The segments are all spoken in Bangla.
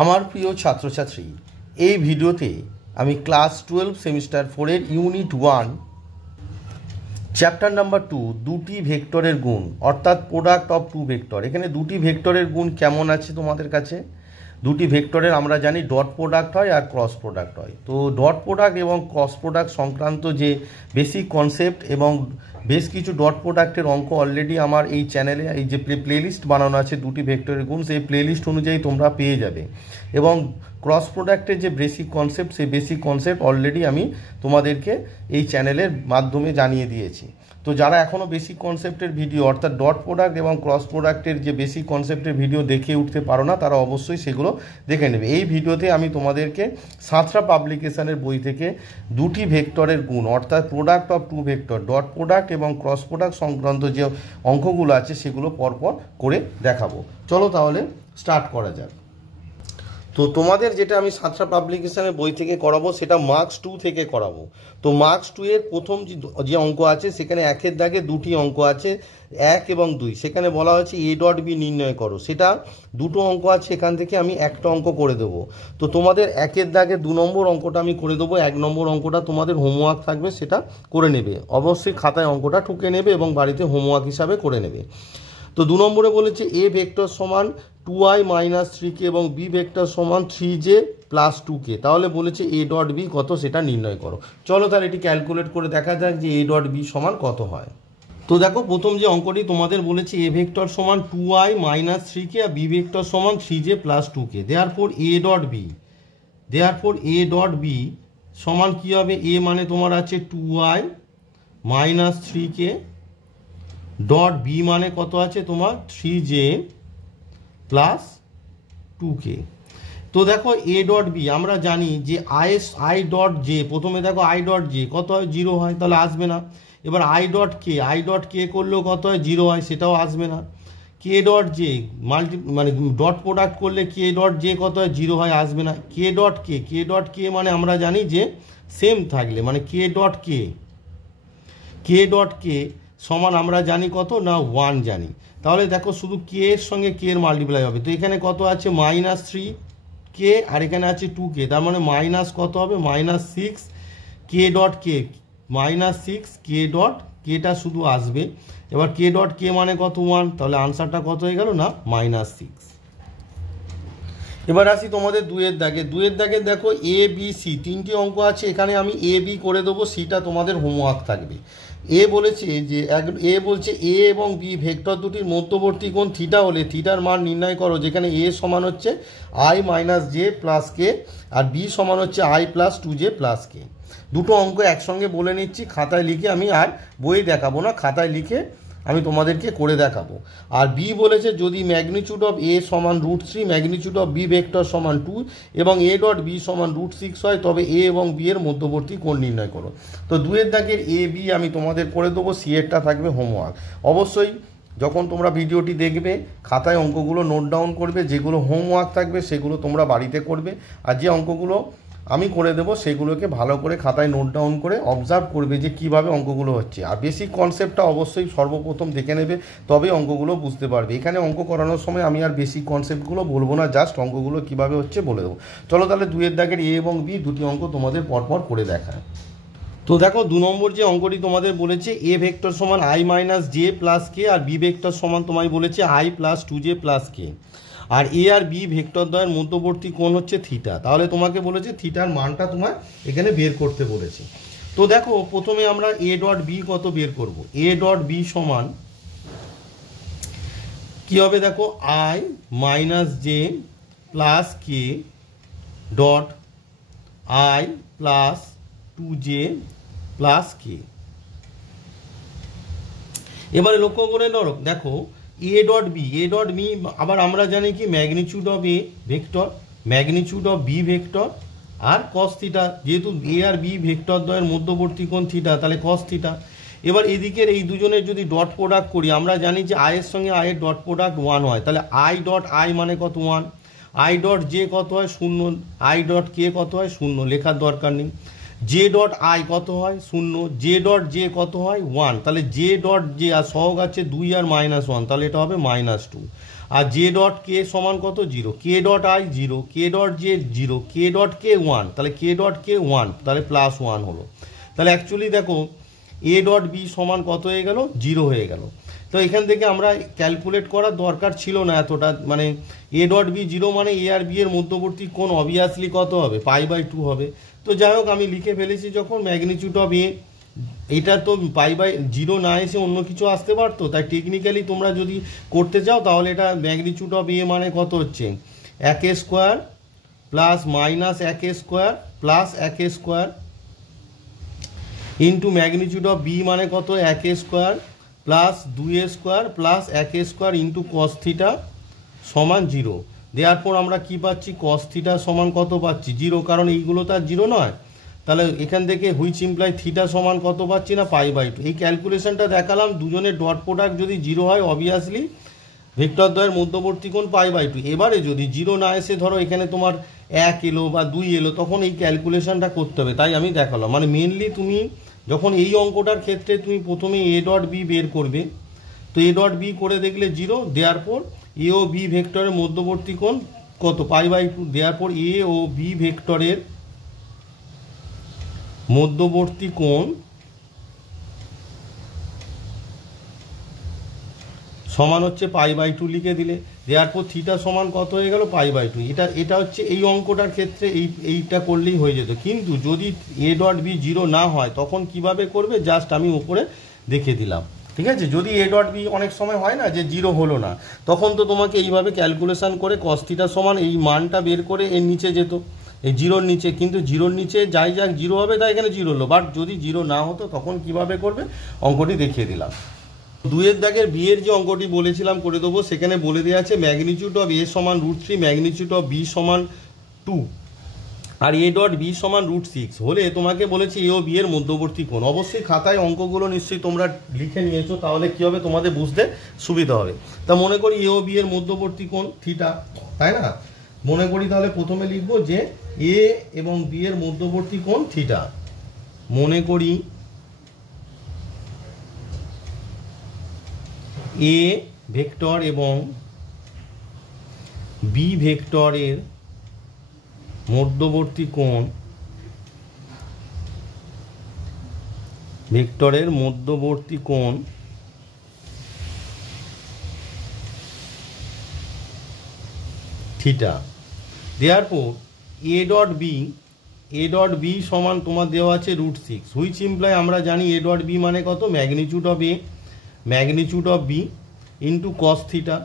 আমার প্রিয় ছাত্রছাত্রী, এই ভিডিওতে আমি ক্লাস 12 সেমিস্টার 4 এর ইউনিট 1 চ্যাপ্টার নাম্বার 2 দুটি ভেক্টরের গুণ অর্থাৎ প্রোডাক্ট অফ টু ভেক্টর। এখানে দুটি ভেক্টরের গুণ কেমন আছে তোমাদের কাছে? দুটি ভেক্টরের আমরা জানি ডট প্রোডাক্ট হয় আর ক্রস প্রোডাক্ট হয়। তো ডট প্রোডাক্ট এবং ক্রস প্রোডাক্ট সংক্রান্ত যে বেসিক কনসেপ্ট এবং বেশ কিছু ডট প্রোডাক্টের অঙ্ক অলরেডি আমার এই চ্যানেলে এই যে প্লেলিস্ট বানানো আছে দুটি ভেক্টরের গুণ, সেই প্লেলিস্ট অনুযায়ী তোমরা পেয়ে যাবে। এবং ক্রস প্রোডাক্টের যে বেসিক কনসেপ্ট, সেই বেসিক কনসেপ্ট অলরেডি আমি তোমাদেরকে এই চ্যানেলের মাধ্যমে জানিয়ে দিয়েছি। তো যারা এখনও বেসিক কনসেপ্টের ভিডিও অর্থাৎ ডট প্রোডাক্ট এবং ক্রস প্রোডাক্টের যে বেসিক কনসেপ্টের ভিডিও দেখে উঠতে পারো না, তারা অবশ্যই সেগুলো দেখে নেবে। এই ভিডিওতে আমি তোমাদেরকে সাঁতরা পাবলিকেশনের বই থেকে দুটি ভেক্টরের গুণ অর্থাৎ product of two vector dot product এবং ক্রস প্রোডাক্ট সংক্রান্ত যে অঙ্কগুলো আছে সেগুলো পরপর করে দেখাবো। চলো তাহলে স্টার্ট করা যাক। তো তোমাদের যেটা আমি সাঁতরা পাবলিকেশনের বই থেকে করাবো সেটা মার্কস 2 থেকে করাবো। তো মার্কস 2 এর প্রথম যে অঙ্ক আছে সেখানে একের দাগে দুটি অঙ্ক আছে, 1 এবং 2। সেখানে বলা হয়েছে এ ডট বি নির্ণয় করো। সেটা দুটো অঙ্ক আছে, এখান থেকে আমি একটা অঙ্ক করে দেবো। তো তোমাদের একের দাগে 2 নম্বর অঙ্কটা আমি করে দেবো, 1 নম্বর অঙ্কটা তোমাদের হোমওয়ার্ক থাকবে, সেটা করে নেবে। অবশ্যই খাতায় অঙ্কটা ঠুকে নেবে এবং বাড়িতে হোমওয়ার্ক হিসাবে করে নেবে। তো 2 নম্বরে বলেছে এ ভেক্টর সমান 2i মাইনাস 3k এবং বি ভেক্টর সমান 3j প্লাস 2k। তাহলে বলেছে এ ডট বি কত সেটা নির্ণয় করো। চলো তাহলে এটি ক্যালকুলেট করে দেখা যাক যে এ ডট বি সমান কত হয়। তো দেখো প্রথম যে অঙ্কটি তোমাদের বলেছে এ ভেক্টর সমান 2i মাইনাস 3k আর বি ভেক্টর সমান 3j plus 2k। Therefore A dot B সমান কী হবে? এ মানে তোমার আছে 2i minus 3k dot B মানে কত আছে তোমার 3j প্লাস 2k। তো দেখো এ ডট বি আমরা জানি যে আই ডট জে, প্রথমে দেখো আই ডট জে কত হয়? 0 হয়, তাহলে আসবে না। এবার আই ডট কে করলেও কত হয়? 0 হয়, সেটাও আসবে না। কে ডট জে মানে ডট প্রোডাক্ট করলে কে ডট জে কত হয়? 0 হয়, আসবে না। কে ডট কে মানে আমরা জানি যে সেম থাকলে মানে কে ডট কে সমান আমরা জানি কত না 1 জানি। তাহলে দেখো শুধু কে এর সঙ্গে কে এর মাল্টিপ্লাই হবে। তো এখানে কত আছে? মাইনাস 3k আর এখানে আছে 2k, তার মানে মাইনাস কত হবে? মাইনাস 6 কে ডট কে, মাইনাস 6 কে ডট কেটা শুধু আসবে। এবার কে ডট কে মানে কত? 1। তাহলে আনসারটা কত হয়ে গেল না মাইনাস 6। এবার আসি তোমাদের 2 এর দাগে দেখো এ বি সি তিনটি অঙ্ক আছে, এখানে আমি এ বি করে দেবো, সিটা তোমাদের হোমওয়ার্ক থাকবে। এ বলেছে যে এ এবং বি ভেক্টর দুটির মধ্যবর্তী কোণ থিটা হলে থিটার মান নির্ণয় করো, যেখানে এ সমান হচ্ছে I minus J plus K আর বি সমান হচ্ছে আই প্লাস 2j প্লাস কে। দুটো অঙ্ক একসঙ্গে বলে নিচ্ছি, খাতায় লিখে আমি আর বই দেখাবো না, খাতায় লিখে আমি তোমাদেরকে করে দেখাবো। আর বি বলেছে যদি ম্যাগনিচিউড অফ এ সমান √3, ম্যাগনিচিউড অফ বি ভেক্টর সমান 2 এবং এ ডট বি সমান √6 হয়, তবে এ এবং বি এর মধ্যবর্তী কোণ নির্ণয় করো। তো 2 এর দাগের এ বি আমি তোমাদের করে দেবো, সি এরটা থাকবে হোমওয়ার্ক। অবশ্যই যখন তোমরা ভিডিওটি দেখবে খাতায় অঙ্কগুলো নোট ডাউন করবে, যেগুলো হোমওয়ার্ক থাকবে সেগুলো তোমরা বাড়িতে করবে, আর যে অঙ্কগুলো আমি করে দেবো সেগুলোকে ভালো করে খাতায় নোট ডাউন করে অবজার্ভ করবে যে কিভাবে অঙ্কগুলো হচ্ছে। আর বেসিক কনসেপ্টটা অবশ্যই সর্বপ্রথম দেখে নেবে, তবে অঙ্কগুলো বুঝতে পারবে। এখানে অঙ্ক করানোর সময় আমি আর বেসিক কনসেপ্টগুলো বলবো না, জাস্ট অঙ্কগুলো কিভাবে হচ্ছে বলে দেবো। চলো তাহলে 2 এর দাগের এ এবং বি দুটি অঙ্ক তোমাদের পরপর করে দেখায়। তো দেখো 2 নম্বর যে অঙ্কটি তোমাদের বলেছে এ ভেক্টর সমান I minus J plus K আর বি ভেক্টর সমান তোমায় বলেছে I plus 2j plus K, আর এ আর বি ভেক্টর দ্বয়ের মধ্যবর্তী কোণ হচ্ছে থিটা। তাহলে তোমাকে বলেছে থিটার মানটা তোমার এখানে বের করতে বলেছে। তো দেখো প্রথমে আমরা এ ডট বি কত বের করব। এ ডট বি সমান কী হবে? দেখো I minus J plus K dot I plus 2j plus K. এবারে লক্ষ্য করে দেখো এ ডট বি আবার আমরা জানি কি magnitude of A vector, magnitude of B vector আর কস থিটা। যেহেতু এ আর বি ভেক্টর দ্বয়ের মধ্যবর্তী কোণ থিটা, তাহলে কস থিটা। এবার এদিকের এই দুজনের যদি ডট প্রোডাক্ট করি, আমরা জানি যে আয়ের সঙ্গে আয়ের ডট প্রোডাক্ট 1 হয়, তাহলে আই ডট আই মানে কত? 1। আই ডট জে কত হয়? 0। আই ডট কে কত হয়? 0, লেখার দরকার নেই। জে ডট আই কত হয়? 0। জে ডট জে কত হয়? 1। তাহলে জে ডট জে আর সহগ আছে 2 আর -1, তাহলে এটা হবে -2। আর জে ডট কে সমান কত 0, K dot I 0, K dot J 0, K dot K 1, তাহলে কে ডট কে 1, তাহলে +1 হলো। তাহলে অ্যাকচুয়ালি দেখো এ ডট বি সমান কত হয়ে গেল 0 হয়ে গেল। তো এখান থেকে আমরা ক্যালকুলেট করার দরকার ছিল না এতটা, মানে এ ডট বি 0 মানে এ আর বি এর মধ্যবর্তী কোণ অবভিয়াসলি কত হবে π/2 হবে। তো যাই হোক আমি লিখে ফেলেছি যখন ম্যাগনিটিউড অফ এ, এটা তো π/0 না এসে অন্য কিছু আসতে পারতো, তাই টেকনিক্যালি তোমরা যদি করতে চাও তাহলে এটা ম্যাগনিটিউড অফ এ মানে কত হচ্ছে 1a² plus minus 1a² plus 1a² into magnitude of B মানে কত 1a² plus 2a² plus 1a² into cos theta সমান 0। দেওয়ার পর আমরা কি পাচ্ছি কস থিটা সমান কত পাচ্ছি 0, কারণ এইগুলো তো আর 0 নয়। তাহলে এখান থেকে হুইচ ইমপ্লাই থিটা সমান কত পাচ্ছি না π/2। এই ক্যালকুলেশনটা দেখালাম, দুজনের ডট প্রোডাক্ট যদি 0 হয় অবভিয়াসলি ভেক্টর দ্বয়ের মধ্যবর্তী কোণ π/2। এবারে যদি 0 না এসে ধরো এখানে তোমার 1 এলো বা 2 এলো, তখন এই ক্যালকুলেশনটা করতে হবে, তাই আমি দেখালাম। মানে মেনলি তুমি যখন এই অঙ্কটার ক্ষেত্রে তুমি প্রথমে এ ডট বি বের করবে, তো এ ডট বি করে দেখলে 0, দেওয়ার পর এ ও বি ভেক্টরের মধ্যবর্তী কোণ কত π/2, দেওয়ার পর এ ও বি ভেক্টরের মধ্যবর্তী কোণ সমান হচ্ছে π/2 লিখে দিলে, দেওয়ার পর থিটা সমান কত হয়ে গেল π/2। এটা হচ্ছে এই অঙ্কটার ক্ষেত্রে এইটা করলেই হয়ে যেত। কিন্তু যদি এ ডট বি 0 না হয় তখন কিভাবে করবে জাস্ট আমি উপরে দেখে দিলাম, ঠিক আছে। যদি এ ডট বি অনেক সময় হয় না যে 0 হলো না, তখন তো তোমাকে এইভাবে ক্যালকুলেশন করে কস থিটা সমান এই মানটা বের করে এর নিচে যেত, এই 0-র নিচে। কিন্তু 0-র নিচে যাই যাক 0 হবে, তাই এখানে 0 হলো। বাট যদি 0 না হতো তখন কিভাবে করবে অঙ্কটি দেখিয়ে দিলাম। 2-এর দাগের বি এর যে অঙ্কটি বলেছিলাম করে দেবো, সেখানে বলে দেওয়া আছে ম্যাগনিটিউড অফ এ সমান √3, ম্যাগনিটিউড অফ বি সমান 2 আর এ ডট বি সমান √6 হলে তোমাকে বলেছি এ ও বি এর মধ্যবর্তী কোণ। অবশ্যই খাতায় অঙ্কগুলো নিশ্চয়ই তোমরা লিখে নিয়েছো, তাহলে কী হবে তোমাদের বুঝতে সুবিধা হবে। তা মনে করি এ ও বি এর মধ্যবর্তী কোণ থিটা, তাই না? মনে করি তাহলে প্রথমে লিখবো যে এ এবং বি এর মধ্যবর্তী কোণ থিটা। মনে করি এ ভেক্টর এবং বি ভেক্টরের মধ্যবর্তী কোণ থিটা। দেওয়ার পর এ ডট বি সমান তোমার দেওয়া আছে √6, হুইচ ইমপ্লাই আমরা জানি এ ডট বি মানে কত magnitude of A magnitude of B into cos theta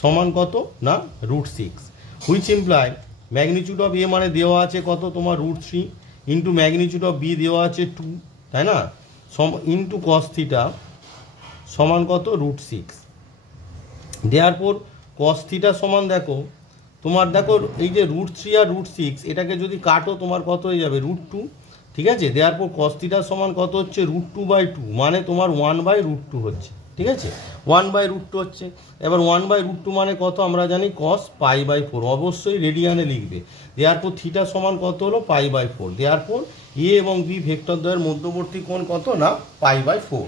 সমান কত না √6, which imply magnitude of A মানে দেওয়া আছে কত তোমার √3 ইন্টু ম্যাগনিটিউড অফ বি দেওয়া আছে 2, তাই না, ইন্টু কস থিটা সমান কত √6। দেওয়ার পর কস থিটা সমান দেখো এই যে √3 আর √6 এটাকে যদি কাটো তোমার কত হয়ে যাবে √2, ঠিক আছে। দেওয়ার পর কস থিটা সমান কত হচ্ছে √2/2, মানে তোমার 1/√2 হচ্ছে, ঠিক আছে, 1/√2 হচ্ছে। এবার 1/√2 মানে কত আমরা জানি cos π/4, অবশ্যই রেডিয়ানে লিখবে। দেওয়ার পর থিটা সমান কত হলো π/4। দেওয়ার পর এ এবং বি ভেক্টর দ্বয়ের মধ্যবর্তী কোণ কত না π/4।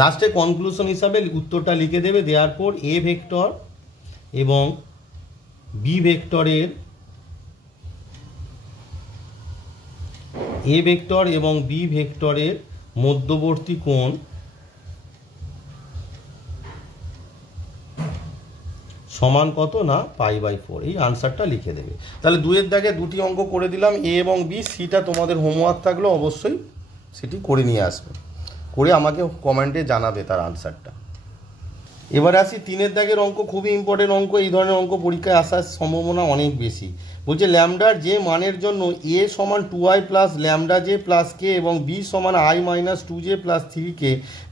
লাস্টে কনক্লুশন হিসাবে উত্তরটা লিখে দেবে। দেওয়ার পর এ ভেক্টর এবং বি ভেক্টরের মধ্যবর্তী কোণ সমান কত না π/4, এই আনসারটা লিখে দেবে। তাহলে 2-এর দাগে 2টি অঙ্ক করে দিলাম, এ এবং বি। সিটা তোমাদের হোমওয়ার্ক থাকলো, অবশ্যই সেটি করে নিয়ে আসবে, করে আমাকে কমেন্টে জানাবে তার আনসারটা। এবার আসি 3-এর দাগের অঙ্ক, খুবই ইম্পর্টেন্ট অঙ্ক। এই ধরনের অঙ্ক পরীক্ষায় আসার সম্ভাবনা অনেক বেশি। বলছে ল্যামডার যে মানের জন্য এ সমান 2i plus lambda J plus K এবং বি সমান i minus 2j plus 3k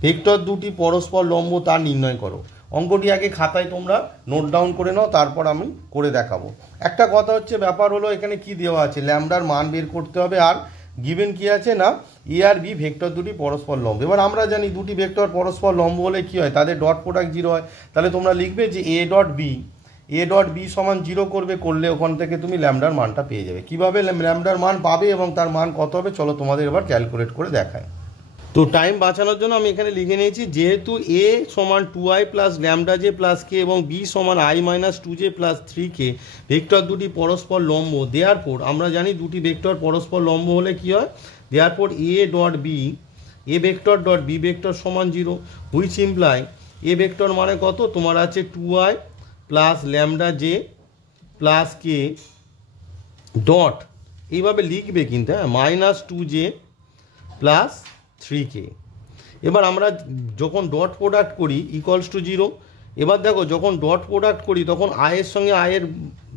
vector দুটি পরস্পর লম্ব তা নির্ণয় করো। অঙ্কটি আগে খাতায় তোমরা নোট ডাউন করে নাও, তারপর আমি করে দেখাবো। একটা কথা হচ্ছে, ব্যাপার হলো এখানে কি দেওয়া আছে, ল্যামডার মান বের করতে হবে, আর গিভেন কি আছে না এ আর বি ভেক্টর দুটি পরস্পর লম্ব। এবার আমরা জানি দুটি ভেক্টর পরস্পর লম্ব হলে কি হয়, তাদের ডট প্রোডাক্ট 0 হয়। তাহলে তোমরা লিখবে যে এ ডট বি সমান 0 করলে ওখান থেকে তুমি ল্যামডার মানটা পেয়ে যাবে। কিভাবে ল্যামডার মান পাবে এবং তার মান কত হবে চলো তোমাদের এবার ক্যালকুলেট করে দেখায়। তো টাইম বাঁচানোর জন্য আমি এখানে লিখে নিয়েছি, যেহেতু এ সমান 2i plus lambda J plus K এবং বি সমান i minus 2j plus 3k vector দুটি পরস্পর লম্ব, দেয়ারফর আমরা জানি দুটি ভেক্টর পরস্পর লম্ব হলে কি হয়, therefore A dot B, A vector dot B vector সমান 0, হুইচ ইমপ্লাই এ ভেক্টর মানে কত, তোমার আছে 2i plus lambda J plus K dot, এইভাবে লিখবে কিন্তু, হ্যাঁ, মাইনাস 2j প্লাস 3k। এবার আমরা যখন ডট প্রোডাক্ট করি ইকুয়ালস টু 0, এবার দেখো যখন ডট প্রোডাক্ট করি তখন আয়ের সঙ্গে আয়ের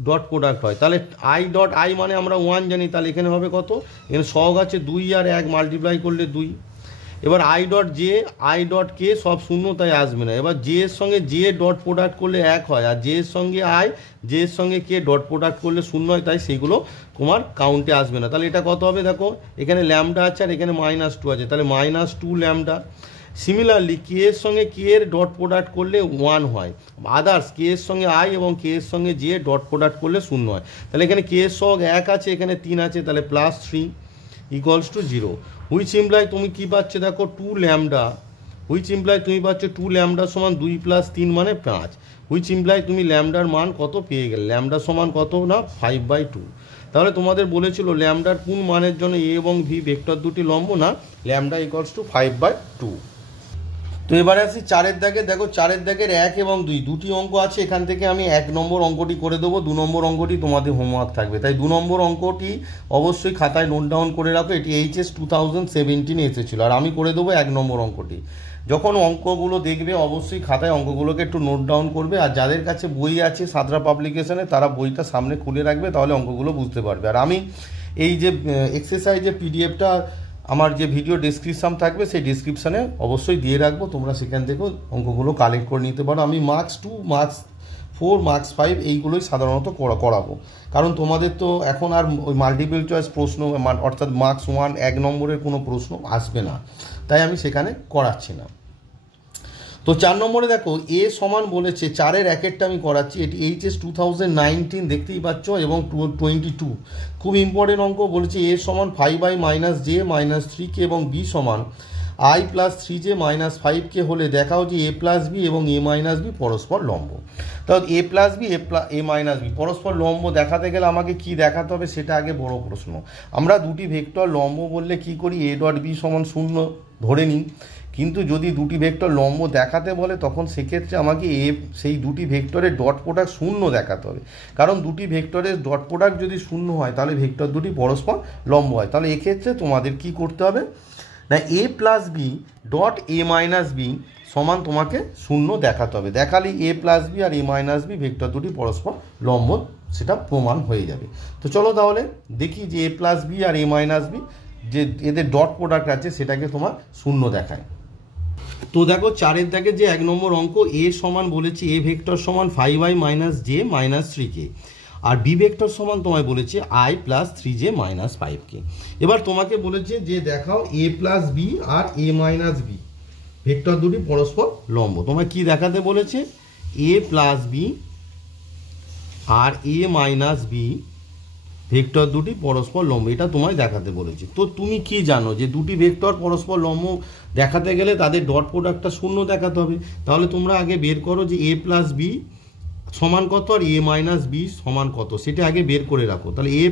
ডট প্রোডাক্ট হয়, তাহলে আই ডট আই মানে আমরা 1 জানি, তাহলে এখানে হবে কত, এখানে সহগ আছে 2 আর 1 মাল্টিপ্লাই করলে 2। এবার I dot J I dot K সব শূন্য, তাই আসবে না। এবার জে এর সঙ্গে জে ডট প্রোডাক্ট করলে 1 হয়, আর জে এর সঙ্গে আই জে এর সঙ্গে কে ডট প্রোডাক্ট করলে 0 হয়, তাই সেইগুলো তোমার কাউন্টে আসবে না। তাহলে এটা কত হবে, দেখো এখানে ল্যামডা আছে আর এখানে -2 আছে, তাহলে -2 ল্যামডা। সিমিলারলি কে এর সঙ্গে কে এর ডট প্রোডাক্ট করলে 1 হয়, আদার্স কে এর সঙ্গে আই এবং কে এর সঙ্গে জে ডট প্রোডাক্ট করলে 0 হয়। তাহলে এখানে কে এর সহগ 1 আছে, এখানে 3 আছে, তাহলে +3 ইকুয়ালস টু 0, হুইচ ইমপ্লাই তুমি কী পাচ্ছ দেখো 2 ল্যামডা, হুইচ ইমপ্লাই তুমি পাচ্ছ 2 ল্যামডা সমান 2 + 3 মানে 5, হুইচ ইমপ্লাই তুমি ল্যামডার মান কত পেয়ে গেলে, ল্যামডা সমান কত না 5/2। তাহলে তোমাদের বলেছিল ল্যামডার কোন মানের জন্য এ এবং ভি ভেক্টর দুটি লম্ব না, ল্যামডা ইকুয়ালস টু 5/2। তো এবারে আসি 4-এর দাগে, দেখো 4-এর দাগের 1 এবং 2 দুটি অঙ্ক আছে, এখান থেকে আমি 1 নম্বর অঙ্কটি করে দেবো, 2 নম্বর অঙ্কটি তোমাদের হোমওয়ার্ক থাকবে, তাই 2 নম্বর অঙ্কটি অবশ্যই খাতায় নোট ডাউন করে রাখো, এটি HS 2017 এসেছিলো, আর আমি করে দেবো 1 নম্বর অঙ্কটি। যখন অঙ্কগুলো দেখবে অবশ্যই খাতায় অঙ্কগুলোকে একটু নোট ডাউন করবে, আর যাদের কাছে বই আছে সাঁতরা পাবলিকেশনে তারা বইটা সামনে খুলে রাখবে, তাহলে অঙ্কগুলো বুঝতে পারবে। আর আমি এই যে এক্সারসাইজের পিডিএফটা আমার যে ভিডিও ডেসক্রিপশান থাকবে সেই ডেসক্রিপশানে অবশ্যই দিয়ে রাখবো, তোমরা সেখান থেকেও অঙ্কগুলো কালেক্ট করে নিতে পারো। আমি মার্কস 2, মার্কস 4, মার্কস 5 এইগুলোই সাধারণত করাবো, কারণ তোমাদের তো এখন আর ওই মাল্টিপল চয়েস প্রশ্ন অর্থাৎ মার্কস 1 1 নম্বরের কোনো প্রশ্ন আসবে না, তাই আমি সেখানে করাচ্ছি না। তো 4 নম্বরে দেখো এ সমান বলেছে 4-এর 1-এরটা আমি করাচ্ছি, এটি HS 2019 দেখতেই পাচ্ছ এবং 22, খুব ইম্পর্টেন্ট অঙ্ক। বলেছে এ সমান 5i - j - 3k এবং বি সমান i + 3j - 5k হলে দেখাও যে a + b এবং a - b পরস্পর লম্ব। তাহলে a + b a - b পরস্পর লম্ব দেখাতে গেলে আমাকে কি দেখাতে হবে সেটা আগে বড় প্রশ্ন। আমরা দুটি ভেক্টর লম্ব বললে কি করি, a ডট b সমান 0 ধরে নিই, কিন্তু যদি দুটি ভেক্টর লম্ব দেখাতে বলে তখন সেক্ষেত্রে আমাকে সেই দুটি ভেক্টরের ডট প্রোডাক্ট 0 দেখাতে হবে, কারণ দুটি ভেক্টরের ডট প্রোডাক্ট যদি 0 হয় তাহলে ভেক্টর দুটি পরস্পর লম্ব হয়। তাহলে এক্ষেত্রে তোমাদের কি করতে হবে না, a + b dot a - b সমান তোমাকে 0 দেখাতে হবে, দেখালেই a + b আর a - b ভেক্টর দুটি পরস্পর লম্ব সেটা প্রমাণ হয়ে যাবে। তো চলো তাহলে দেখি যে a + b আর a - b যে এদের ডট প্রোডাক্ট আছে সেটাকে তোমার 0 দেখায়। তো দেখো 4-এর দাগে যে 1 নম্বর অঙ্ক, এ সমান বলেছে এ ভেক্টর সমান 5i - j - 3k, আর বি ভেক্টর সমান তোমায় বলেছে i + 3j - 5k। এবার তোমাকে বলেছে যে দেখাও a + b আর a - b ভেক্টর দুটি পরস্পর লম্ব। তোমায় কি দেখাতে বলেছে, a + b আর a - b ভেক্টর দুটি পরস্পর লম্ব, এটা তোমায় দেখাতে বলেছে। তো তুমি কি জানো যে দুটি ভেক্টর পরস্পর লম্ব দেখাতে গেলে তাদের ডট প্রোডাক্টটা 0 দেখাতে হবে। তাহলে তোমরা আগে বের করো যে a + b সমান কত আর a - b সমান কত, সেটা আগে বের করে রাখো। তাহলে a +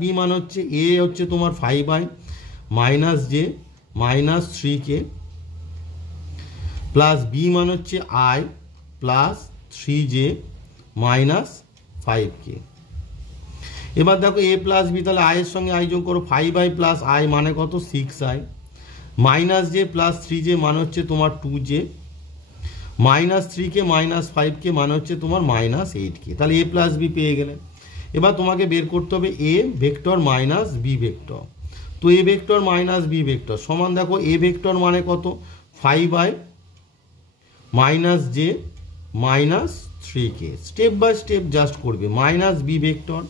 b মানে হচ্ছে a হচ্ছে তোমার 5i - j - 3k plus b মানে হচ্ছে i + 3j - 5k। এবার দেখো a + b, তাহলে i এর সঙ্গে i যোগ করো, 5i + i মানে কত 6i, - j + 3j মানে হচ্ছে তোমার 2j, -3k - 5k মানে হচ্ছে তোমার -8k। তাহলে a + b পেয়ে গেলে। এবার তোমাকে বের করতে হবে a ভেক্টর - b ভেক্টর। তো a ভেক্টর - b ভেক্টর সমান দেখো a ভেক্টর মানে কত 5i - j - 3k, step by step just করবে, -b vector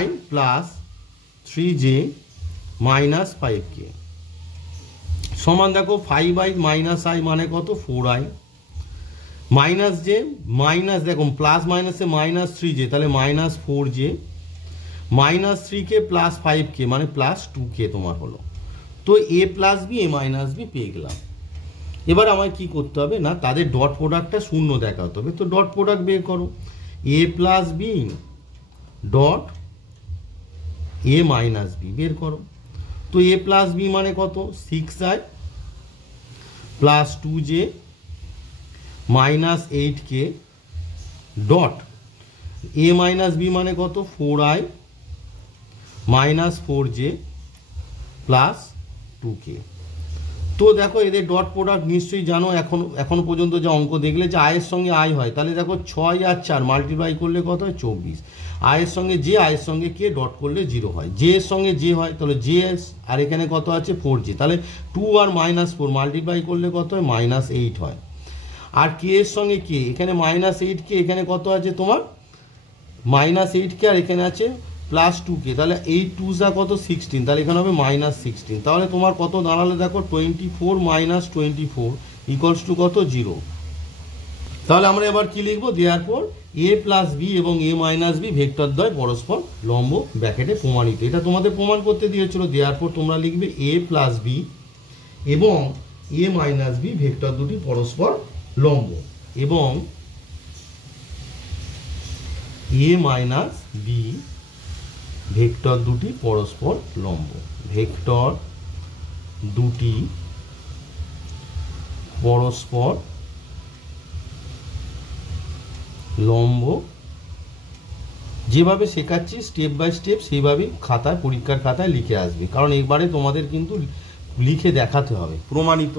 i + 3j - 5k সমান দেখো 5i - i মানে কত 4i, - j দেখো প্লাস মাইনাসে -3j তাহলে -4j, -3k + 5k মানে +2k তোমার হলো। তো A plus B A minus B পেয়ে গেলাম। এবার আমায় কি করতে হবে না, তাদের ডট প্রোডাক্টটা শূন্য দেখাতে হবে। তো ডট প্রোডাক্ট বের করো, A plus B dot A minus B বের করো। তো এ প্লাস বি মানে কত, 6i plus 2j minus 8k dot A minus B মানে কত, 4i minus 4j plus 2k। তো দেখো এদের ডট প্রোডাক্ট নিশ্চয়ই জানো, এখনো পর্যন্ত যে অঙ্ক দেখলে যে আয়ের সঙ্গে আয় হয়, তাহলে দেখো 6 আর 4 মাল্টিপ্লাই করলে কত হয়, 24। আয়ের সঙ্গে যে, আয়ের সঙ্গে কে ডট করলে 0 হয়, জে এর সঙ্গে যে হয় তাহলে জে, আর এখানে কত আছে 4j, তাহলে 2 আর -4 মাল্টিপ্লাই করলে কত হয়, -8 হয়। আর কে এর সঙ্গে কে, এখানে -8k, এখানে কত আছে তোমার -8k, আর এখানে আছে প্লাস 2k, তাহলে 8 2 যা কত 16, তাহলে এখানে হবে -16। তাহলে তোমার কত দাঁড়ালে দেখো 24 মাইনাস 24 ইকুয়ালস টু কত, 0। তাহলে আমরা এবার কি লিখবো, দেওয়ার পর এ প্লাস বি এবং এ মাইনাস বি ভেক্টর দ্বয় পরস্পর লম্ব, ব্র্যাকেটে প্রমাণিত। এটা তোমাদের প্রমাণ করতে দিয়েছিল। দেওয়ার পর তোমরা লিখবে এ প্লাস বি এবং এ মাইনাস বি ভেক্টর দুটি পরস্পর লম্ব, এবং এ মাইনাস বি ভেক্টর দুটি পরস্পর লম্ব, ভেক্টর দুটি পরস্পর লম্ব। যেভাবে শেখাচ্ছি স্টেপ বাই স্টেপ সেইভাবেই খাতায়, পরীক্ষার খাতায় লিখে আসবে, কারণ একবারে তোমাদের কিন্তু লিখে দেখাতে হবে প্রমাণিত।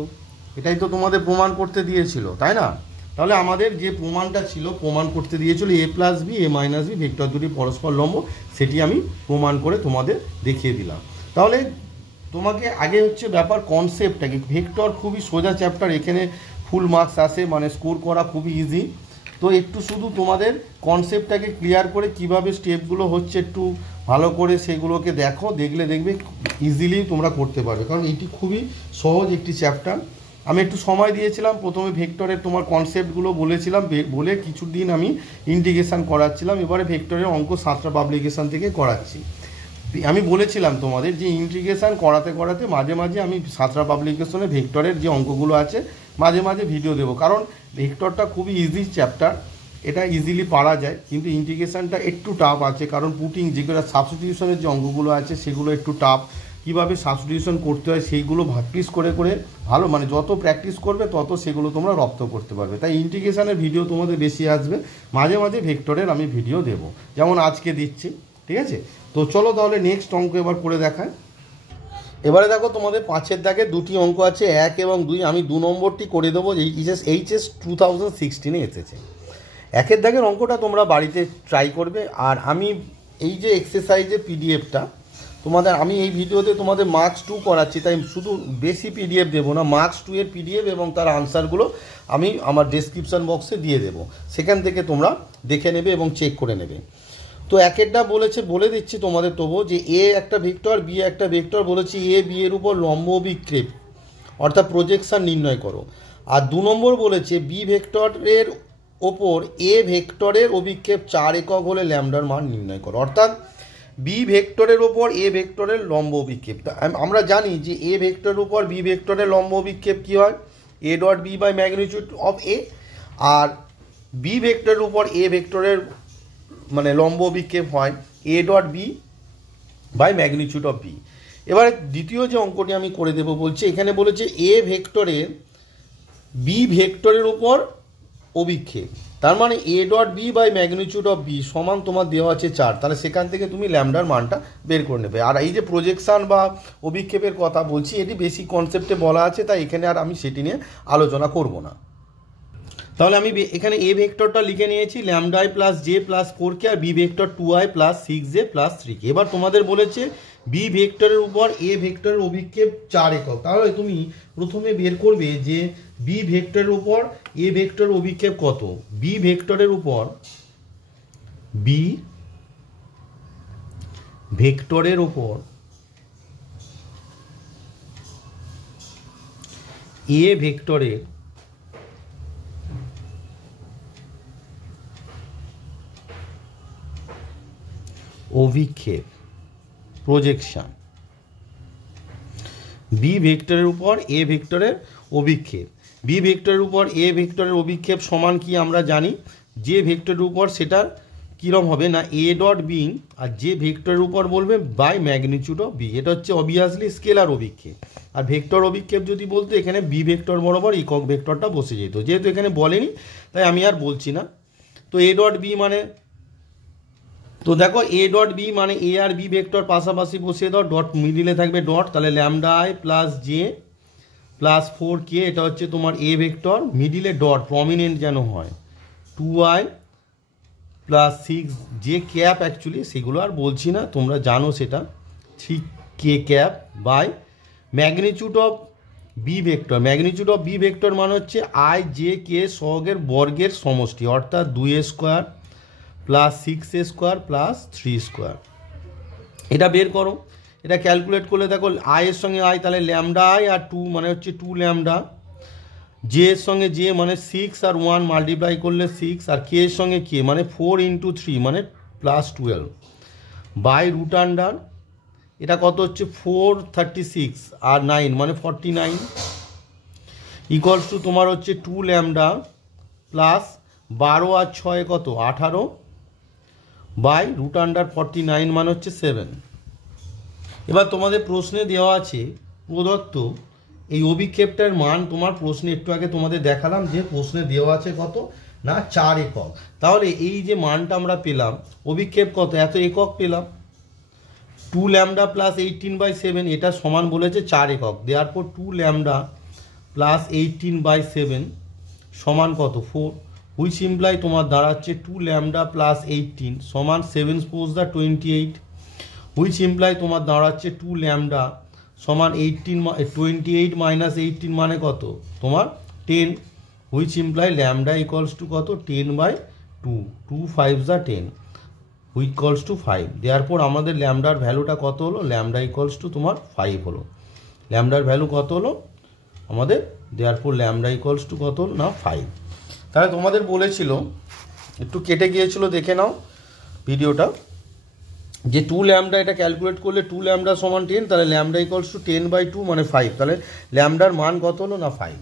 এটাই তো তোমাদের প্রমাণ করতে দিয়েছিল, তাই না? তাহলে আমাদের যে প্রমাণটা ছিল, প্রমাণ করতে দিয়েছিল এ plus B A minus B vector দুটি পরস্পর লম্ব, সেটি আমি প্রমাণ করে তোমাদের দেখিয়ে দিলাম। তাহলে তোমাকে আগে হচ্ছে ব্যাপার কনসেপ্টটাকে, ভেক্টর খুবই সোজা চ্যাপ্টার, এখানে ফুল মার্কস আসে, মানে স্কোর করা খুবই ইজি। তো একটু শুধু তোমাদের কনসেপ্টটাকে ক্লিয়ার করে কিভাবে স্টেপগুলো হচ্ছে একটু ভালো করে সেগুলোকে দেখো, দেখলে দেখবে ইজিলি তোমরা করতে পারবে, কারণ এটি খুবই সহজ একটি চ্যাপ্টার। আমি একটু সময় দিয়েছিলাম, প্রথমে ভেক্টরের তোমার কনসেপ্টগুলো বলেছিলাম, বলে কিছুদিন আমি ইন্টিগ্রেশন করাচ্ছিলাম, এবারে ভেক্টরের অঙ্ক 7টা পাবলিকেশন থেকে করাচ্ছি। আমি বলেছিলাম তোমাদের যে ইন্টিগ্রেশন করাতে করাতে মাঝে মাঝে আমি 7টা পাবলিকেশনে ভেক্টরের যে অঙ্কগুলো আছে মাঝে মাঝে ভিডিও দেবো, কারণ ভেক্টরটা খুবই ইজি চ্যাপ্টার, এটা ইজিলি পারা যায়, কিন্তু ইন্টিগ্রেশনটা একটু টাফ আছে, কারণ পুটিং যেগুলো সাবস্টিটিউশনের যে অঙ্কগুলো আছে সেগুলো একটু টাফ। কীভাবে সাবস্টিটিউশন করতে হয় সেইগুলো প্র্যাকটিস করে করে ভালো, মানে যত প্র্যাকটিস করবে তত সেগুলো তোমরা রপ্ত করতে পারবে। তাই ইন্টিগ্রেশনের ভিডিও তোমাদের বেশি আসবে, মাঝে মাঝে ভেক্টরের আমি ভিডিও দেবো, যেমন আজকে দিচ্ছি, ঠিক আছে? তো চলো তাহলে নেক্সট অঙ্ক এবার করে দেখায়। এবারে দেখো তোমাদের 5-এর দাগে দুটি অঙ্ক আছে, 1 এবং 2। আমি 2 নম্বরটি করে দেবো, এইচএস 2016-এ এসেছে। 1-এর দাগের অঙ্কটা তোমরা বাড়িতে ট্রাই করবে, আর আমি এই যে এক্সারসাইজের পিডিএফটা তোমাদের, আমি এই ভিডিওতে তোমাদের মার্কস 2 করাচ্ছি, তাই শুধু বেশি পিডিএফ দেবো না, মার্কস 2 এর পিডিএফ এবং তার আনসারগুলো আমি আমার ডেসক্রিপশন বক্সে দিয়ে দেবো, সেখান থেকে তোমরা দেখে নেবে এবং চেক করে নেবে। তো 1-এরটা বলেছে, বলে দিচ্ছি তোমাদের তবু, যে এ একটা ভেক্টর বি একটা ভেক্টর, বলেছি এ বি এর উপর লম্ব অভিক্ষেপ অর্থাৎ প্রজেকশন নির্ণয় করো। আর 2 নম্বর বলেছে বি ভেক্টরের ওপর এ ভেক্টরের অভিক্ষেপ 4 একক হলে ল্যামডার মান নির্ণয় করো। অর্থাৎ বি ভেক্টরের ওপর এ ভেক্টরের লম্ব অভিক্ষেপ, আমরা জানি যে এ ভেক্টরের উপর বি ভেক্টরের লম্ব অভিক্ষেপ কী হয়, A dot B by magnitude of A, আর বি ভেক্টরের উপর এ ভেক্টরের মানে লম্ব অভিক্ষেপ হয় A dot B by magnitude of B. এবারে দ্বিতীয় যে অঙ্কটি আমি করে দেবো বলছে, এখানে বলেছে এ ভেক্টরের বি ভেক্টরের উপর অভিক্ষেপ, তার মানে A dot B by magnitude of B সমান তোমার দেওয়া আছে 4, তাহলে সেখান থেকে তুমি ল্যামডার মানটা বের করে নেবে। আর এই যে প্রজেকশান বা অভিক্ষেপের কথা বলছি, এটি বেসিক কনসেপ্টে বলা আছে, তাই এখানে আর আমি সেটি নিয়ে আলোচনা করব না। তাহলে আমি এখানে এ ভেক্টরটা লিখে নিয়েছি lambda plus J plus 4k, আর B vector 2i plus 6j plus 3k। এবার তোমাদের বলেছে বি ভেক্টরের উপর এ ভেক্টরের অভিক্ষেপ 4 একক, তাহলে তুমি প্রথমে বের করবে যে বি ভেক্টরের উপর এ ভেক্টরের অভিক্ষেপ কত। বি ভেক্টরের উপর বি ভেক্টরের উপর এ ভেক্টরের অভিক্ষেপ প্রজেকশন বি ভেক্টরের উপর এ ভেক্টরের অভিক্ষেপ। বি ভেক্টরের উপর এ ভেক্টরের অভিক্ষেপ সমান কি আমরা জানি, যে ভেক্টরের উপর সেটার কীরকম হবে না এ ডট বি, আর যে ভেক্টরের উপর বলবে বাই ম্যাগনিচিউড অফ বি, এটা হচ্ছে অবভিয়াসলি স্কেলার অভিক্ষেপ। আর ভেক্টর অভিক্ষেপ যদি বলতো এখানে বি ভেক্টর বরাবর একক ভেক্টরটা বসে যেত, যেহেতু এখানে বলেনি তাই আমি আর বলছি না। তো এ ডট বি মানে, তো দেখো এ ডট বি মানে এ আর বি ভেক্টর পাশাপাশি বসিয়ে দাও, ডট মিডিলে থাকবে ডট, তাহলে lambda I plus J plus 4k, এটা হচ্ছে তোমার এ ভেক্টর, মিডিলে ডট প্রমিনেন্ট যেন হয়, 2i plus 6j cap, actually সেগুলো আর বলছি না, তোমরা জানো সেটা, 3k cap by magnitude of B vector. Magnitude of B vector মানে হচ্ছে আই জে কে সহগের বর্গের সমষ্টি, অর্থাৎ 2a square plus 6a square plus 3 square. এটা বের করো, এটা ক্যালকুলেট করলে দেখো আই এর সঙ্গে আই তাহলে ল্যামডা আই আর 2 মানে হচ্ছে 2 ল্যামডা, জে এর সঙ্গে জে মানে 6 আর 1 মাল্টিপ্লাই করলে 6, আর কে এর সঙ্গে কে মানে 4 ইন্টু 3 মানে প্লাস 12 বাই রুট আন্ডার, এটা কত হচ্ছে 436 আর 9 মানে 49 ইকুয়ালস টু তোমার হচ্ছে 2 ল্যামডা প্লাস 12 আর 6 কত 18 বাই রুট আন্ডার 49 মানে হচ্ছে 7। এবার তোমাদের প্রশ্নে দেওয়া আছে প্রদত্ত এই অভিক্ষেপটার মান, তোমার প্রশ্নে একটু আগে তোমাদের দেখালাম যে প্রশ্নে দেওয়া আছে কত না 4 একক। তাহলে এই যে মানটা আমরা পেলাম অভিক্ষেপ কত, এত একক পেলাম, 2 ল্যামডা প্লাস 18/7, এটা সমান বলেছে 4 একক, দেয়ারপর 2 ল্যামডা প্লাস 18/7 সমান কত 4, হুইচ ইমপ্লাই তোমার দাঁড়াচ্ছে 2 ল্যামডা প্লাস 18 সমান 7 4 28, হুইচ ইমপ্লাই তোমার দাঁড়াচ্ছে 2 ল্যামডা সমান 28 মাইনাস 18 মানে কত তোমার 10, which imply lambda equals to কত 10/2, 2 5 10 হুইচ ইকুয়ালস টু 5, দেয়ারপর আমাদের ল্যামডার ভ্যালুটা কত হলো, ল্যামডা ইকুয়ালস টু তোমার 5 হলো, ল্যামডার ভ্যালু কত হলো আমাদের, দেয়ারপর ল্যামডা ইকুয়ালস টু কত হলো না 5। তাহলে তোমাদের বলেছিল, একটু কেটে গিয়েছিল দেখে নাও ভিডিওটা, যে 2 ল্যামডা এটা ক্যালকুলেট করলে 2 ল্যামডা সমান 10, তাহলে ল্যামডা ইকুয়ালস টু 10/2 মানে 5, তাহলে ল্যামডার মান কত হলো না 5।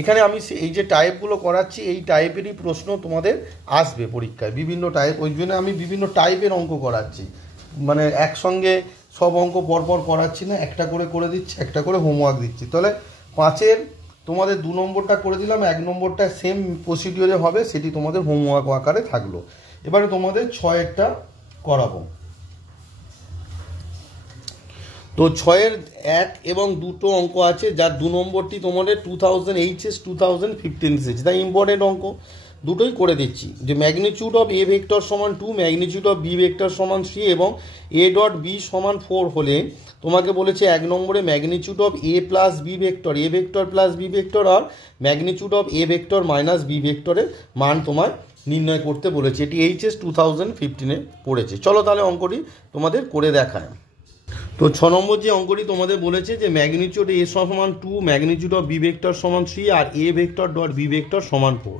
এখানে আমি এই যে টাইপগুলো করাচ্ছি এই টাইপেরই প্রশ্ন তোমাদের আসবে পরীক্ষায়, বিভিন্ন টাইপ, ওই জন্য আমি বিভিন্ন টাইপের অঙ্ক করাচ্ছি, মানে একসঙ্গে সব অঙ্ক পরপর করাচ্ছি না, একটা করে করে দিচ্ছি, একটা করে হোমওয়ার্ক দিচ্ছি। তাহলে 5-এর তোমাদের 2 নম্বরটা করে দিলাম, 1 নম্বরটা সেম প্রসিডিওরে হবে, সেটি তোমাদের হোমওয়ার্ক আকারে থাকলো। এবারে তোমাদের 6-এরটা করাবো। তো 6-এর 1 এবং 2টো অঙ্ক আছে, যার 2 নম্বরটি তোমাদের 2000 HS 2015 এসেছে, তাই ইম্পর্টেন্ট অঙ্ক দুটোই করে দিচ্ছি। যে ম্যাগনিচিউড অফ এ ভেক্টর সমান 2, ম্যাগনিচিউড অফ বি ভেক্টর সমান 3 এবং এ ডট বি সমান 4 হলে তোমাকে বলেছে 1 নম্বরে magnitude of A plus B vector, A vector plus B vector আর magnitude of A vector minus B ভেক্টরের মান তোমার নির্ণয় করতে বলেছে। এটি HS 2015-এ পড়েছে। চলো তাহলে অঙ্কটি তোমাদের করে দেখায়। তো 6 নম্বর যে অঙ্কটি তোমাদের বলেছে যে ম্যাগনিচিউড এ সমান 2, ম্যাগনিচিউড অফ বি ভেক্টর সমান 3 আর A vector dot B vector সমান 4।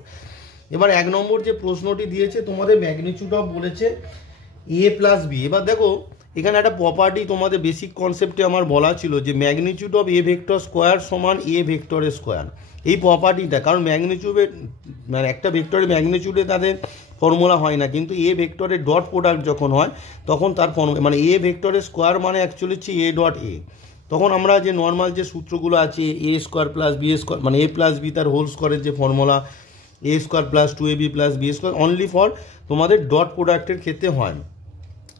এবার 1 নম্বর যে প্রশ্নটি দিয়েছে তোমাদের ম্যাগনিচিউড অফ বলেছে এ প্লাস বি। এবার দেখো এখানে একটা প্রপার্টি তোমাদের বেসিক কনসেপ্টে আমার বলা ছিল যে magnitude of A vector square সমান এ ভেক্টরের স্কোয়ার, এই প্রপার্টিটা, কারণ ম্যাগনিচিউডে মানে একটা ভেক্টরের ম্যাগনিচিউডে তাদের ফর্মুলা হয় না, কিন্তু এ ভেক্টরের ডট প্রোডাক্ট যখন হয় তখন তার মানে এ ভেক্টরের স্কোয়ার মানে অ্যাকচুয়ালি হচ্ছে এ ডট এ, তখন আমরা যে নর্মাল যে সূত্রগুলো আছে A square plus B square মানে এ প্লাস বি তার হোল স্কোয়ারের যে formula A square plus 2ab plus B square only for তোমাদের ডট প্রোডাক্টের ক্ষেত্রে হয়।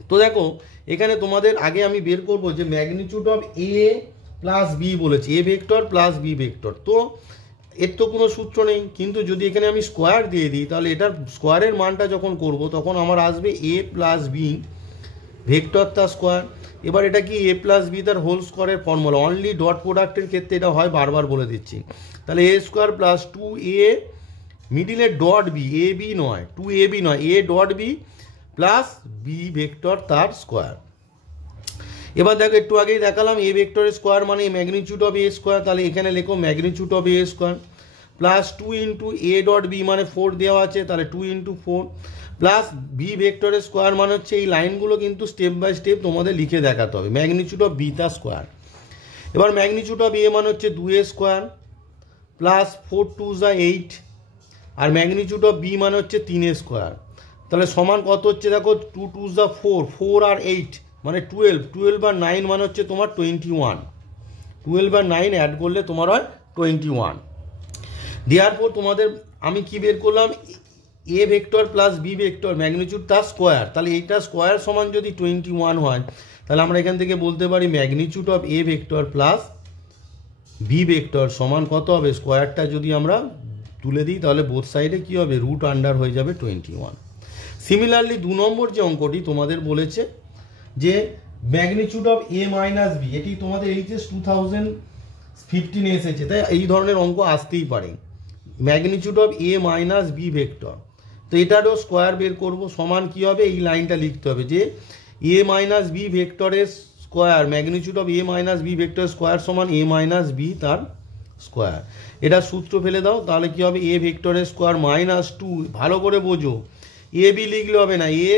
তো দেখো এখানে তোমাদের আগে আমি বের করবো যে magnitude of A plus B বলেছে, A vector plus B vector, তো এর তো কোনো সূত্র নেই, কিন্তু যদি এখানে আমি স্কোয়ার দিয়ে দিই তাহলে এটার স্কোয়ারের মানটা যখন করব তখন আমার আসবে এ প্লাস বি ভেক্টর তার স্কোয়ার। এবার এটা কি এ প্লাস বি তার হোল স্কোয়ারের ফর্মুলা, অনলি ডট প্রোডাক্টের ক্ষেত্রে এটা হয়, বারবার বলে দিচ্ছি। তাহলে এ স্কোয়ার প্লাস 2a মিডিলে ডট বি, এ বি নয় 2ab নয়, A dot B plus B vector তার স্কোয়ার। এবার দেখো একটু আগেই দেখালাম এ ভেক্টরের স্কোয়ার মানে ম্যাগনিচিউড অফ এ স্কোয়ার, তাহলে এখানে লেখো magnitude of A square plus 2 into A dot B মানে 4 দেওয়া আছে, তাহলে 2 ইন্টু 4 প্লাস বি ভেক্টরের স্কোয়ার মানে হচ্ছে এই লাইনগুলো কিন্তু স্টেপ বাই স্টেপ তোমাদের লিখে দেখাতে হবে, ম্যাগনিচিউড অফ বি তার স্কোয়ার। এবার ম্যাগনিচিউড অফ এ মানে হচ্ছে 2a স্কোয়ার প্লাস 4 2 যা 8, আর ম্যাগনিচিউড অফ বি মানে হচ্ছে 3a স্কোয়ার। তাহলে সমান কত হচ্ছে দেখো, 2 2 যা 4, 4 আর 8 মানে 12, 12 আর 9 মানে হচ্ছে তোমার 21, 12 আর 9 অ্যাড করলে তোমার হয় 21। দেওয়ার পর তোমাদের আমি কি বের করলাম, A vector plus B vector magnitude তার স্কোয়ার, তাহলে এইটা স্কোয়ার সমান যদি 21 হয়, তাহলে আমরা এখান থেকে বলতে পারি magnitude of A vector plus B vector সমান কত হবে, স্কোয়ারটা যদি আমরা তুলে দিই তাহলে বোথ সাইডে কী হবে, রুট আন্ডার হয়ে যাবে 21। সিমিলারলি 2 নম্বর যে অঙ্কটি তোমাদের বলেছে যে magnitude of A minus B, এটি তোমাদের এইচএস 2015 এসেছে, তাই এই ধরনের অঙ্ক আসতেই পারে। Magnitude of A minus B vector, তো এটারও স্কোয়ার বের করব, সমান কি হবে, এই লাইনটা লিখতে হবে যে এ মাইনাস বি ভেক্টরের square, magnitude of A minus B vector square সমান এ মাইনাস বি তার স্কোয়ার। এটা সূত্র ফেলে দাও, তাহলে কি হবে, এ ভেক্টরের স্কোয়ার মাইনাস 2, ভালো করে বোঝো, এ বি লিখলে হবে না, এ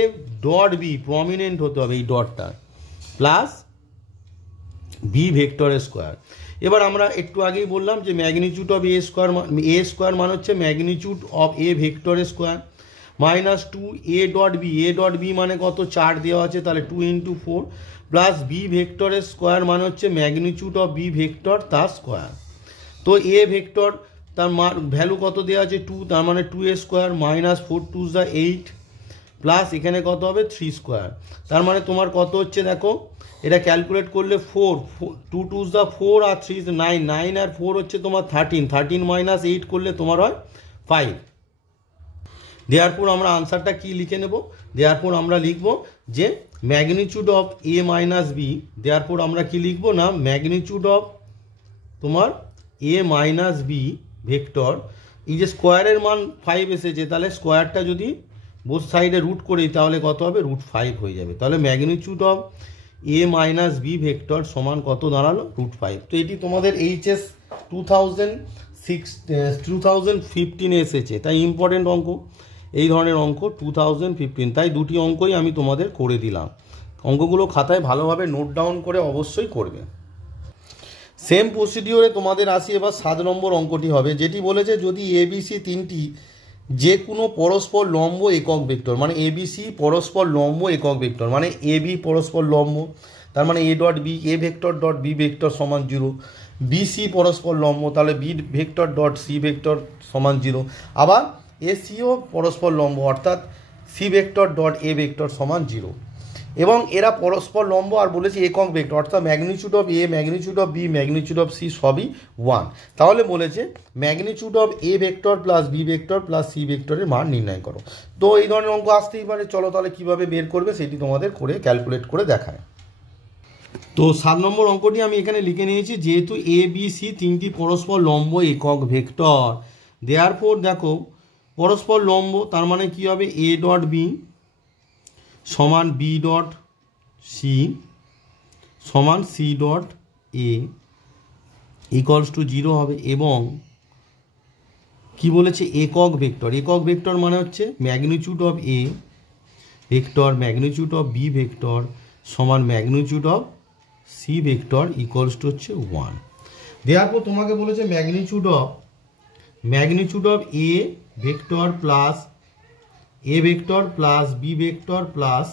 ডট বি প্রমিনেন্ট হতে হবে এই ডটটা, প্লাস বি ভেক্টরের স্কোয়ার। এবার আমরা একটু আগেই বললাম যে ম্যাগনিচিউড অফ এ স্কোয়ার মানে হচ্ছে ম্যাগনিচিউড অফ এ ভেক্টরের square minus 2 A dot B মানে কত, 4 দেওয়া আছে, তাহলে 2 × 4 প্লাস বি ভেক্টরের স্কোয়ার মানে হচ্ছে ম্যাগনিচিউড অফ বি ভেক্টর তার স্কোয়ার। তো এ ভেক্টর তার ভ্যালু কত দেওয়া আছে 2, তার মানে 2a স্কোয়ার মাইনাস 4 2 যা 8 প্লাস এখানে কত হবে 3 স্কোয়ার, তার মানে তোমার কত হচ্ছে দেখো, এটা ক্যালকুলেট করলে 4 2 2 যা 4 আর 3 9, 9 আর 4 হচ্ছে তোমার 13, 13 মাইনাস 8 করলে তোমার হয় 5। দেওয়ারপর আমরা আনসারটা কি লিখে নেব, দেওয়ারপর আমরা লিখব যে magnitude of A minus B, দেওয়ারপর আমরা কি লিখব না, ম্যাগনিচিউড অফ তোমার এ মাইনাস বি ভেক্টর, এই যে স্কোয়ারের মান 5 এসেছে, তাহলে স্কোয়ারটা যদি বোথ সাইডে রুট করি তাহলে কত হবে, √5 হয়ে যাবে। তাহলে magnitude of A minus B vector সমান কত দাঁড়ালো, √5। তো এটি তোমাদের এইচএস 2015 এসেছে, তাই ইম্পর্টেন্ট অঙ্ক, এই ধরনের অঙ্ক 2015, তাই দুটি অঙ্কই আমি তোমাদের করে দিলাম। অঙ্কগুলো খাতায় ভালোভাবে নোট ডাউন করে অবশ্যই করবে। সেম প্রসিডিওরে তোমাদের আসি এবার 7 নম্বর অঙ্কটি হবে, যেটি বলেছে যদি এবিসি তিনটি যে কোনো পরস্পর লম্ব একক ভেক্টর, মানে এবিসি পরস্পর লম্ব একক ভেক্টর, মানে এবি পরস্পর লম্ব, তার মানে A dot B, A vector dot B vector সমান 0, বিসি পরস্পর লম্ব, তাহলে B vector dot C vector সমান 0, আবার এসিও পরস্পর লম্ব, অর্থাৎ C vector dot A vector সমান 0, এবং এরা পরস্পর লম্ব আর বলেছি একক ভেক্টর, অর্থাৎ magnitude of A, magnitude of B, magnitude of C সবই 1। তাহলে বলেছে magnitude of A vector plus B vector plus C ভেক্টরের মান নির্ণয় করো। তো এই ধরনের অঙ্ক আসতেই পারে, চলো তাহলে কীভাবে বের করবে সেটি তোমাদের করে ক্যালকুলেট করে দেখায়। তো 7 নম্বর অঙ্কটি আমি এখানে লিখে নিয়েছি, যেহেতু এ বি সি তিনটি পরস্পর লম্ব একক ভেক্টর, দেওয়ারপর দেখো পরস্পর লম্ব, তার মানে কি হবে, এ ডট বি সমান বি ডট সি সমান C dot A equals to 0 হবে, এবং কি বলেছে একক ভেক্টর, একক ভেক্টর মানে হচ্ছে magnitude of A vector magnitude of B vector সমান magnitude of C vector equals to হচ্ছে 1। দেওয়ার পর তোমাকে বলেছে magnitude of A vector plus A vector plus B vector plus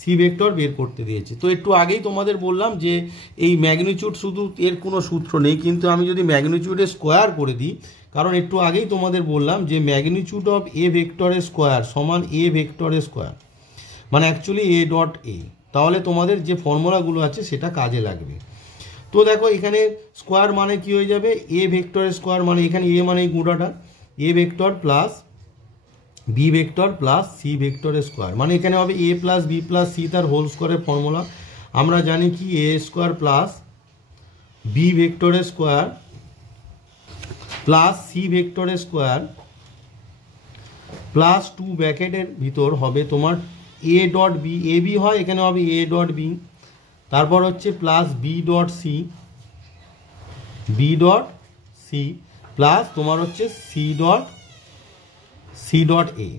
C vector বের করতে দিয়েছে। তো একটু আগেই তোমাদের বললাম যে এই ম্যাগনিচিউড শুধু এর কোনো সূত্র নেই, কিন্তু আমি যদি ম্যাগনিচিউডের স্কোয়ার করে দিই, কারণ একটু আগেই তোমাদের বললাম যে ম্যাগনিচিউড অফ এ ভেক্টরের স্কোয়ার সমান এ ভেক্টরের স্কোয়ার, মানে অ্যাকচুয়ালি এ ডট এ, তাহলে তোমাদের যে ফর্মুলাগুলো আছে সেটা কাজে লাগবে। তো দেখো এখানে স্কোয়ার মানে কি হয়ে যাবে, এ ভেক্টরের স্কোয়ার মানে এখানে এ মানে এই গুঁড়াটা, A vector plus B vector plus C ভেক্টরের স্কোয়ার, মানে এখানে হবে A plus B plus C তার হোল স্কোয়ারের ফর্মুলা। আমরা জানি কি এ স্কোয়ার প্লাস বি ভেক্টরের স্কোয়ার প্লাস সি ভেক্টরের স্কোয়ার প্লাস 2 ব্র্যাকেটের ভিতর হবে তোমার A dot B, A B হয় এখানে হবে এ ডট বি, তারপর হচ্ছে plus B dot C plus তোমার হচ্ছে সি ডট এ।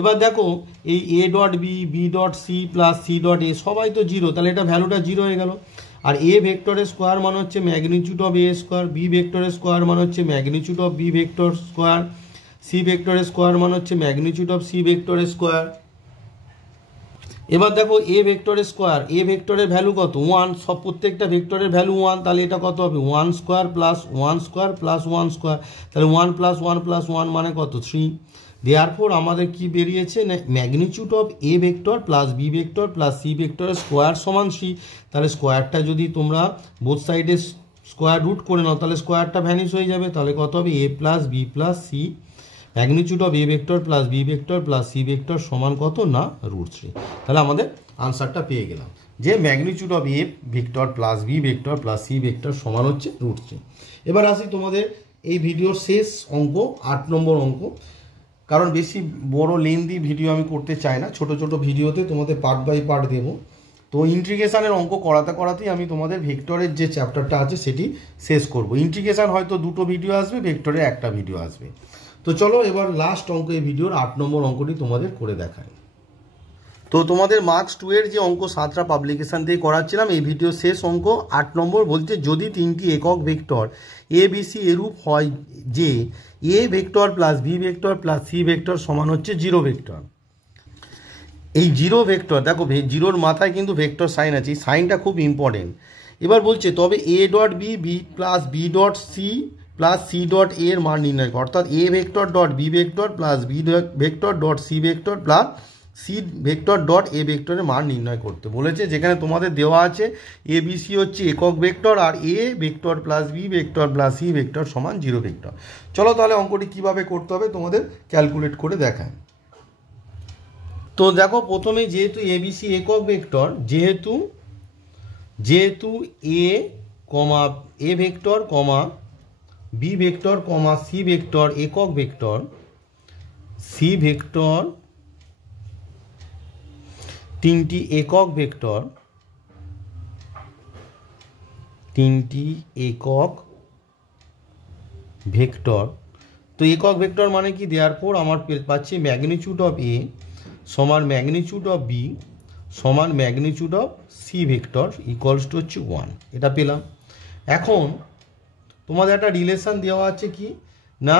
এবার দেখো এই এ dot B, B dot C plus C dot A সবাই তো 0, তাহলে এটা ভ্যালুটা 0 হয়ে গেল। আর এ ভেক্টরের স্কোয়ার মানে হচ্ছে magnitude of A square, B ভেক্টরের স্কোয়ার মানে হচ্ছে magnitude of B vector square, C ভেক্টরের স্কোয়ার মানে হচ্ছে ম্যাগনিটিউড অফ সি ভেক্টরের স্কোয়ার। এবার দেখো এ ভেক্টরের স্কোয়ার, এ ভেক্টরের ভ্যালু কত 1, সব প্রত্যেকটা ভেক্টরের ভ্যালু 1, তাহলে এটা কত হবে 1 square plus 1 square plus 1 square, তাহলে 1 প্লাস 1 প্লাস 1 মানে কত 3। দেয়ারফোর আমাদের কি বেরিয়েছে না magnitude of A vector plus B vector plus C ভেক্টরের স্কোয়ার সমান 3। তাহলে স্কোয়ারটা যদি তোমরা বোথ সাইডে স্কোয়ার রুট করে নাও তাহলে স্কোয়ারটা ভ্যানিশ হয়ে যাবে, তাহলে কত হবে A plus B plus C magnitude of A vector plus B vector plus C vector সমান কত না √3। তাহলে আমাদের আনসারটা পেয়ে গেলাম যে magnitude of A vector plus B vector plus C vector সমান হচ্ছে √3। এবার আসি তোমাদের এই ভিডিওর শেষ অঙ্ক 8 নম্বর অঙ্ক, কারণ বেশি বড় লেন্দি ভিডিও আমি করতে চাই না, ছোট ছোট ভিডিওতে তোমাদের পার্ট বাই পার্ট দেবো। তো ইন্টিগ্রেশনের অঙ্ক করাতেই আমি তোমাদের ভেক্টরের যে চ্যাপ্টারটা আছে সেটি শেষ করব। ইন্টিগ্রেশন হয়তো 2টো ভিডিও আসবে, ভেক্টরের একটা ভিডিও আসবে। তো চলো এবার লাস্ট অঙ্ক এই ভিডিওর 8 নম্বর অঙ্কটি তোমাদের করে দেখাই। তো তোমাদের মার্কস 2 এর যে অঙ্ক 7টা পাবলিকেশন দিয়ে করাচ্ছিলাম, এই ভিডিও শেষ অঙ্ক 8 নম্বর বলছে যদি 3টি একক ভেক্টর এ বি সি এরূপ হয় যে A vector plus B vector plus C vector সমান হচ্ছে 0 ভেক্টর। এই 0 ভেক্টর দেখো জিরোর মাথায় কিন্তু ভেক্টর সাইন আছে, এই সাইনটা খুব ইম্পর্টেন্ট। এবার বলছে তবে A dot B B plus B dot C plus C dot A এর মান নির্ণয় করে, অর্থাৎ A vector dot B vector plus B vector dot C vector plus C vector dot A ভেক্টরের মান নির্ণয় করতে বলেছে। যেখানে তোমাদের দেওয়া আছে এ বি সি হচ্ছে একক ভেক্টর আর A vector plus B vector plus C vector সমান 0 ভেক্টর। চলো তাহলে অঙ্কটি কীভাবে করতে হবে তোমাদের ক্যালকুলেট করে দেখায়। তো দেখো প্রথমে যেহেতু এ বি সি একক ভেক্টর, যেহেতু A vector comma B vector comma C vector একক ভেক্টর, সি ভেক্টর 3টি একক ভেক্টর, 3টি একক ভেক্টর। তো একক ভেক্টর মানে কি, দেয়ারফোর আমার পাচ্ছি ম্যাগনিটিউড অফ এ সমান ম্যাগনিটিউড অফ বি সমান magnitude of C vector equals to হচ্ছে 1, এটা পেলাম। এখন তোমাদের একটা রিলেশান দেওয়া আছে কি না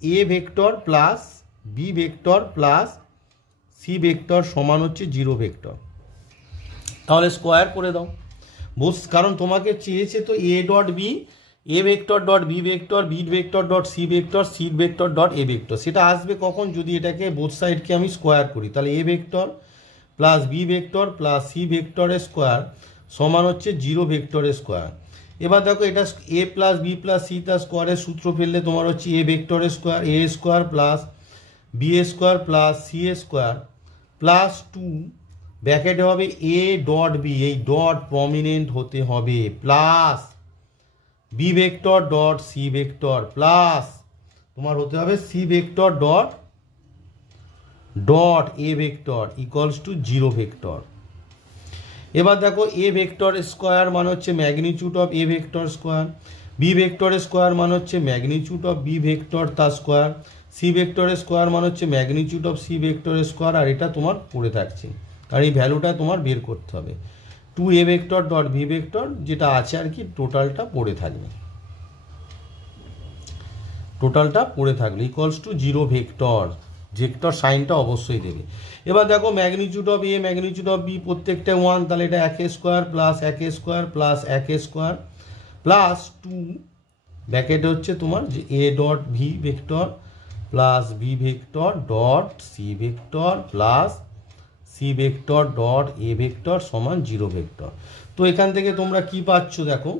A vector plus B vector plus C vector সমান হচ্ছে 0 ভেক্টর। তাহলে স্কোয়ার করে দাও, কারণ তোমাকে চেয়েছে তো A dot B, A vector dot B vector, B vector dot C vector, C vector dot A vector. সেটা আসবে কখন, যদি এটাকে বোথ সাইডকে আমি স্কোয়ার করি। তাহলে A vector plus B vector plus C ভেক্টরের স্কোয়ার সমান হচ্ছে 0 ভেক্টরের স্কোয়ার। এবার দেখো এটা A plus B plus C তার স্কোয়ারের সূত্র ফেললে তোমার হচ্ছে এ ভেক্টরের square A square plus B square plus C square plus 2 ব্র্যাকেটে হবে এ ডট বি, এই ডট প্রমিনেন্ট হতে হবে, plus B vector dot C vector plus তোমার হতে হবে C vector dot A vector equals to 0 vector. এবার দেখো এ ভেক্টর স্কোয়ার মানে হচ্ছে magnitude of A vector square, B ভেক্টরের স্কোয়ার মানে হচ্ছে ম্যাগনিটিউড অফ বি ভেক্টর তার স্কোয়ার, সি ভেক্টরের স্কোয়ার মানে হচ্ছে ম্যাগনিটিউড অফ সি ভেক্টরের স্কোয়ার। আর এটা তোমার পড়ে থাকছে, আর এই ভ্যালুটা তোমার বের করতে হবে 2 A vector dot B vector যেটা আছে আর কি, টোটালটা পড়ে থাকবে, টোটালটা পড়ে থাকলে ইকুয়ালস টু 0 ভেক্টর, ভেক্টর সাইনটা অবশ্যই দেবে। এবার দেখো magnitude of A magnitude of B প্রত্যেকটা 1, তাহলে এটা 1 square plus 1 square plus 1 square plus 2 ব্র্যাকেটে হচ্ছে তোমার যে A dot V vector plus B vector dot C vector plus C vector dot A vector সমান 0 ভেক্টর। তো এখান থেকে তোমরা কি পাচ্ছ দেখো,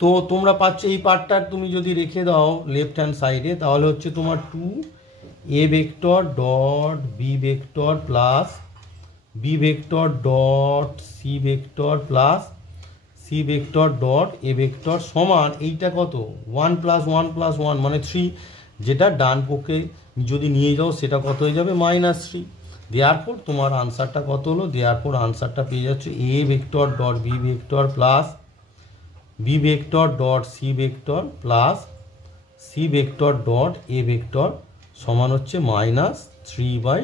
তো তোমরা পাচ্ছ এই পার্টটা তুমি যদি রেখে দাও লেফট হ্যান্ড সাইডে, তাহলে হচ্ছে তোমার 2 A vector dot B vector plus B vector dot C vector plus C vector dot A vector সমান এইটা কত 1 প্লাস 1 প্লাস 1 মানে 3, যেটা ডান পক্ষে যদি নিয়ে যাও সেটা কত হয়ে যাবে -3। দেয়ারফোর তোমার আনসারটা কত হলো, দেয়ারফোর আনসারটা পেয়ে যাচ্ছে A vector dot B vector plus B vector dot C vector plus C vector dot A vector সমান হচ্ছে -3/2।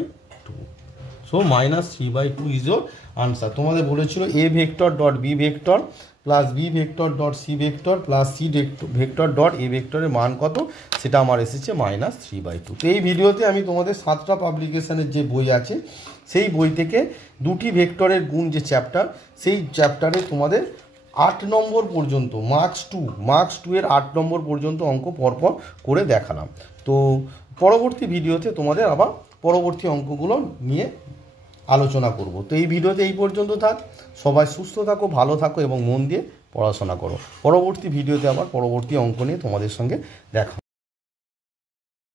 So -3/2 is your answer. তোমাদের বলেছিল A vector dot B vector plus B vector dot C vector plus C vector dot A ভেক্টরের মান কত, সেটা আমার এসেছে -3/2। তো এই ভিডিওতে আমি তোমাদের 7টা পাবলিকেশনের যে বই আছে সেই বই থেকে দুটি ভেক্টরের গুণ যে চ্যাপ্টার, সেই চ্যাপ্টারে তোমাদের 8 নম্বর পর্যন্ত মার্কস টু এর 8 নম্বর পর্যন্ত অঙ্ক পরপর করে দেখালাম। তো পরবর্তী ভিডিওতে তোমাদের আবার পরবর্তী অঙ্কগুলো নিয়ে আলোচনা করব। তো এই ভিডিওতে এই পর্যন্ত থাক। সবাই সুস্থ থাকো, ভালো থাকো এবং মন দিয়ে পড়াশোনা করো। পরবর্তী ভিডিওতে আবার পরবর্তী অঙ্ক নিয়ে তোমাদের সঙ্গে দেখা হবে।